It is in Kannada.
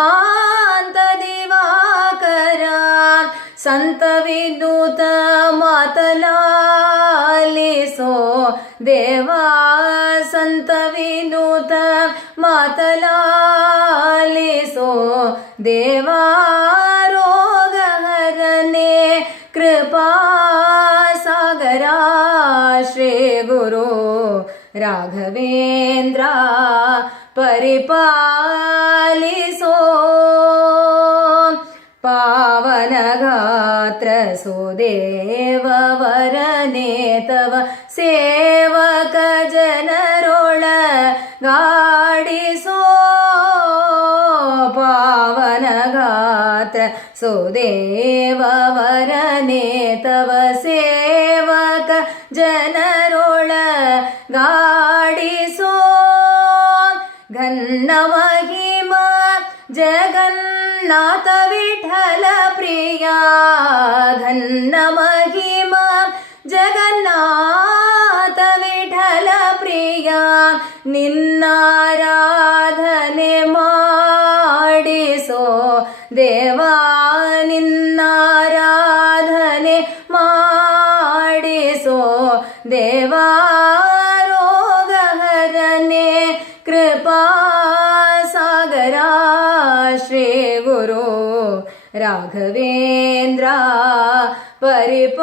शांत दिवाकर संत विद्युत मातलालिसो देवा संत विद्युत मातलालिसो देवा रोगहरने कृपा सागरा श्री गुरु राघवेंद्र परिपालिसो पावन गात्र सुदेव वरने तव सेवक जनरोळ गाडिसो पावन गात्र सुदेव वरने तव सेवक जनरोळ गाडिसो घन्न महिमा जगन्नाथ विठ्ठल प्रिया घन्न महिमा जगन्नाथ विठ्ठल प्रिया निನ್ನಾರಾಧನೆ ಮಾಡಿಸೋ ದೇವಾ ನಿನ್ನಾರಾಧನೆ ಮಾಡಿಸೋ ದೇವಾ ರೋಗಹರನೆ कृपा सागरा श्री गुरु राघवेंद्र परिपालिसो।